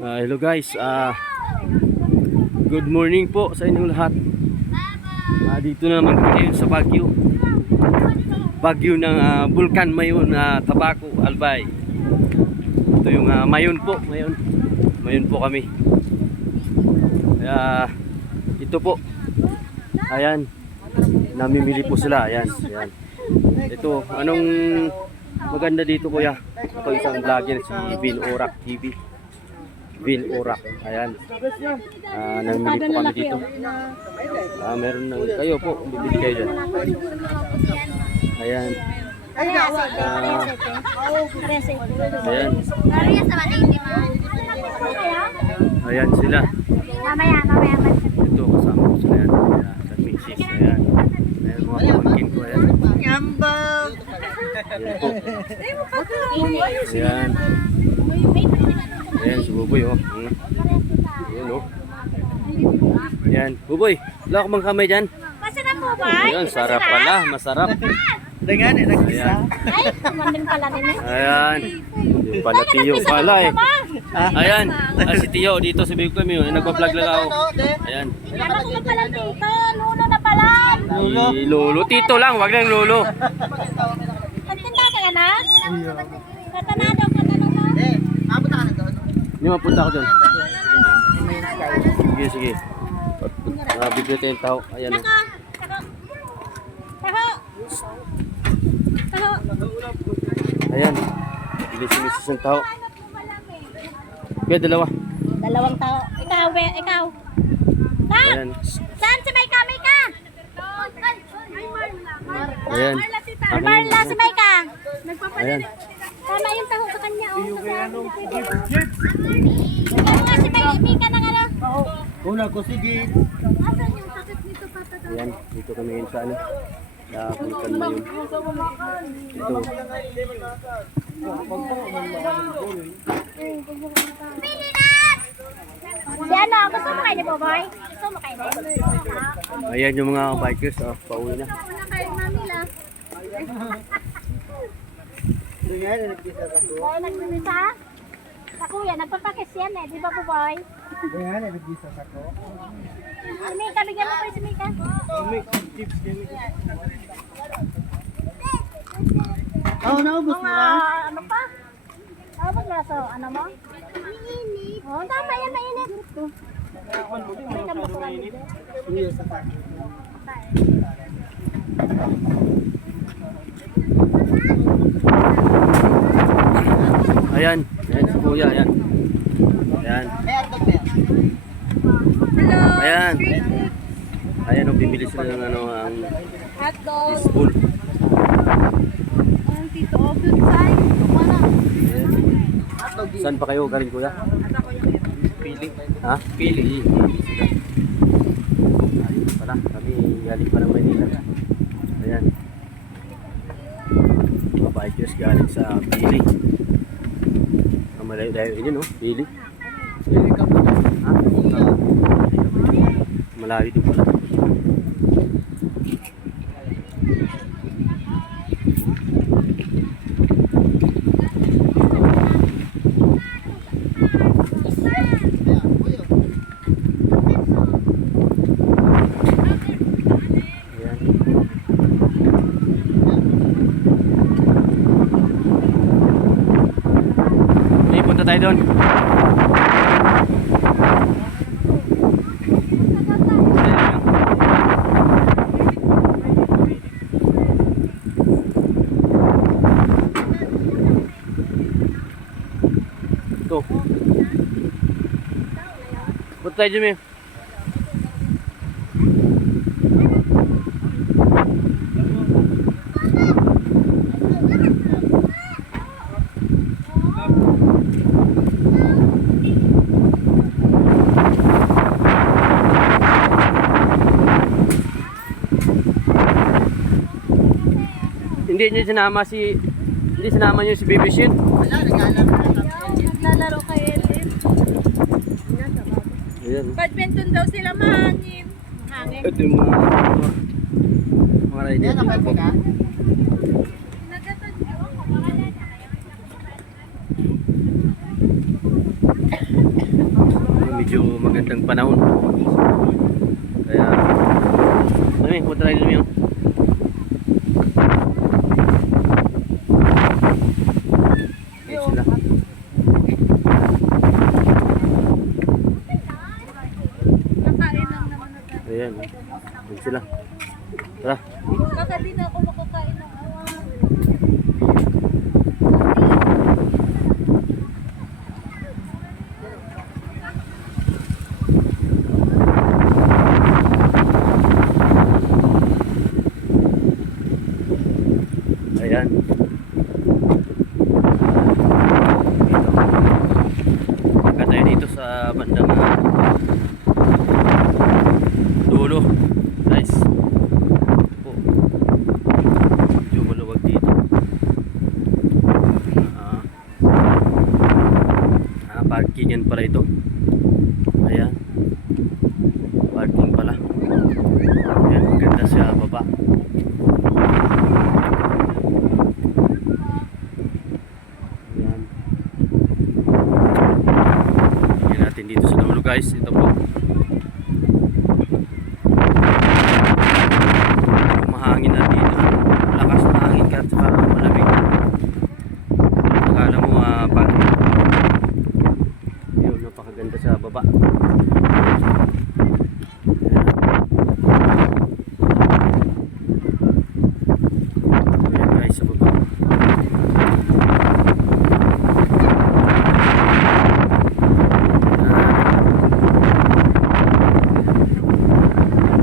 Hello guys, good morning po sa inyong lahat. Dito na naman kami sa Baguio ng Bulkan Mayon, Tabaco, Albay. Ito yung Mayon po, Mayon po kami. Ito po, ayan, namimili po sila, ayan. Ito, anong maganda dito kuya? Ito isang vlogger, si Vin Orak TV. Vin Orak, ayan. Namimili po kami dito. Meron na kayo po, bibili kayo dyan. Ayan. Ayan. Ayan sila. Ito kasama ko sila yan. Sa Mixis, ayan. Ayan mga pamangkin ko, ayan. Ayan po. Ayan. Ayan si Buboy, oh. Ayan, oh. Ayan, Buboy, wala ka bang kamay dyan? Masarap po ba? Ayan, sarap pala, masarap. Dengan nag-isa. Ay, kumandun pala rin eh. Ayan, yung pala Tiyo pala eh. Ayan, si Tiyo dito sa Big Kami, nagpa-vlog lang ako. Ayan. Ano ko na pala dito? Lulo na pala. Si Lolo, Tito lang, wag lang Lolo. Nagtinda ka na? Katanado mo. Hindi mapunta ako dyan. Sige. Bibili tayo yung tao. Ayan o. Taho. Ayan. Bibili si Mrs. yung tao. Kaya dalawa. Dalawang tao. Ikaw. Ayan. Saan si Maika? Ayan. Marla, si Maika. Ayan. Tama yung taho sa kanya. Ikaw nga si Maika ng ano? Una ko sige. Asan yung sakit nito, Papa? Ayan. Dito kami ngayon sa ano. Bulkan Mayon. Ito. Si ano? Gusto mo kayo ni Boboy? Gusto mo kayo ni? Ayan yung mga bikers. Pauwi na. Wala kayo, Mami la. Dengan nag-isa ako. Dahil nagbibisa? Sa kuya, nagpapakis yan eh. Di ba, Boboy? Dengan nag-isa ako. Si Mika, bigyan mo kayo si Mika. Tips kami. Naubos mo na? Ano pa? Ano ba glaso? Ano mo? Mainit. Oo, tama yan, mainit. Mika mo sa mainit. Ayan. Ayan si Kuya. Ayan. Ayan. Ayan. Ayan o, bibili sila ng ano, ang Hotdog. spool. Ang tito, good size. Ano? Saan pa kayo galing kuya? Pili. Ha? Pili. Sila. Ayun pala. Kami galing pa ng Manila. Ayan. Mga bikers galing sa Pili. Malayo-layo yun, no? Pili. Pili ka po. Ha? Malayo din pala. Punta tayo doon. Ito. Punta tayo, Jimmy. Hindi sinama niyo si Baby Shin. Wala, Naglalaro kayo din. Ayan. Badminton daw sila mahangin. Mahangin. Ito yung mga rider Yan, dito po. ka? Nagkatag. medyo magandang panahon. Kaya, Lumi, punta tayo Lumi. Ayan sila. Nakain lang naman na tayo. Ayan. Ayan sila. Tara. Baka di na ako makakain ng awan. Ayan. Pagka tayo dito sa bandang dulo. Guys. Po. Medyo maluwag dito. Parkingan pala ito. Ayan. Parking pala. Ayan, maganda sa baba. Ayan. Tingnan natin dito sa dulo guys. Ito po.